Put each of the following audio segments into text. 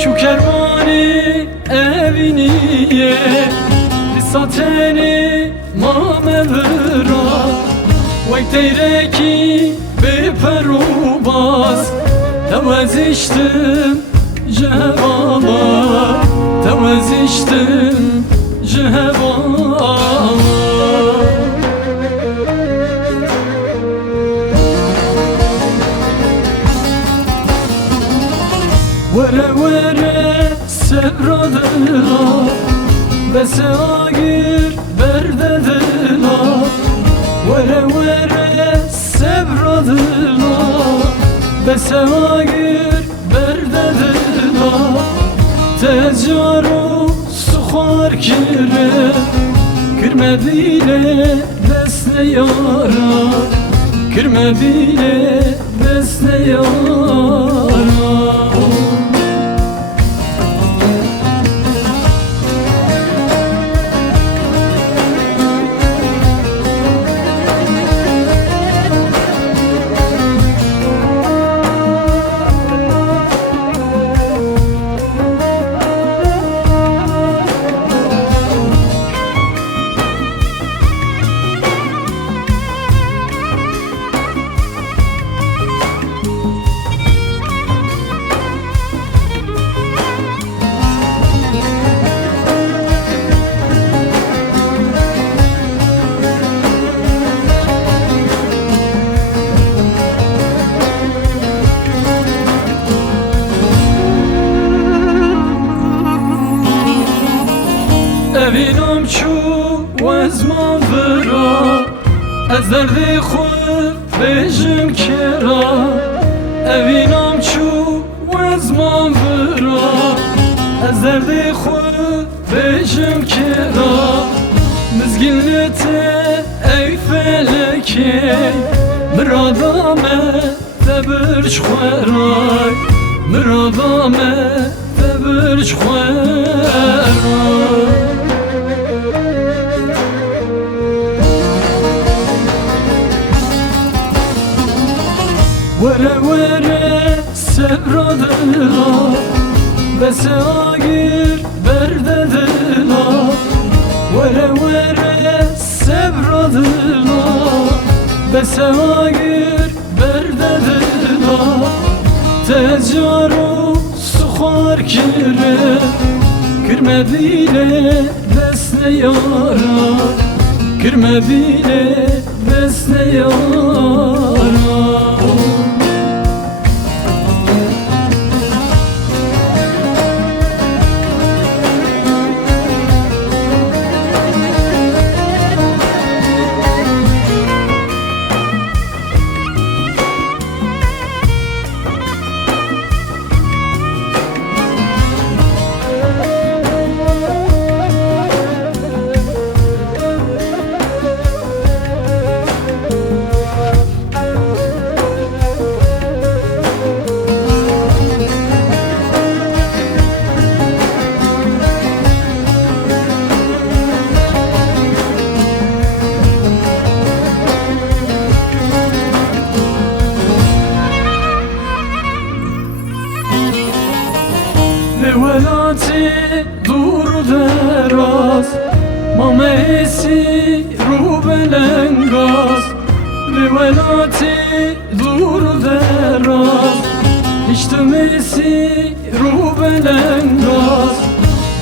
چو کرمانی اوینیه لساتنی مامه برا وقت دیرکی بپر و باز توازشتم جهباما توازشتم جهباما وره وره سبرا دلا بس آگیر برده دلا وره وره سبرا دلا بس آگیر برده دلا تجارو سخار کره کرمه بیله دست یارا کرمه بیله دست یارا ببینم چو وزمان برا از درد خود بجم کرا ببینم چو وزمان برا از درد خود بجم کرا مزگلت ای فلکی مرادامه تبرج خورای مرادامه تبرج خورای وره وره سبرا دلا بس آگیر برده دلا وره وره سبرا دلا بس آگیر برده دلا تجارو سخار کره کرمه بیله دست یارا کرمه بیله دست یارا ولاتي دور دراز ما ميسي رو بلنگاز ولاتي دور دراز اشتميسي رو بلنگاز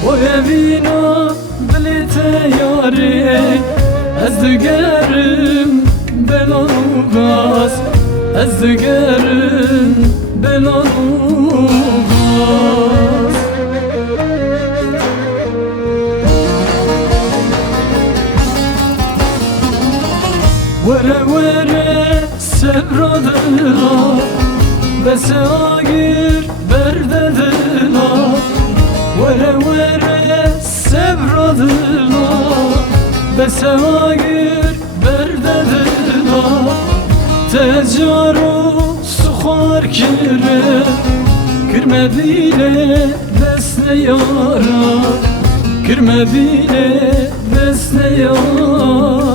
ويبينا دلت ياري از دگرم بلانو گاز از دگرم بلانو گاز وره وره سبرا دلا بس آگیر برده دلا وره وره سبرا دلا بس آگیر برده دلا تجارو سخار کره کرمه بیله دست یارا کرمه بیله دست یارا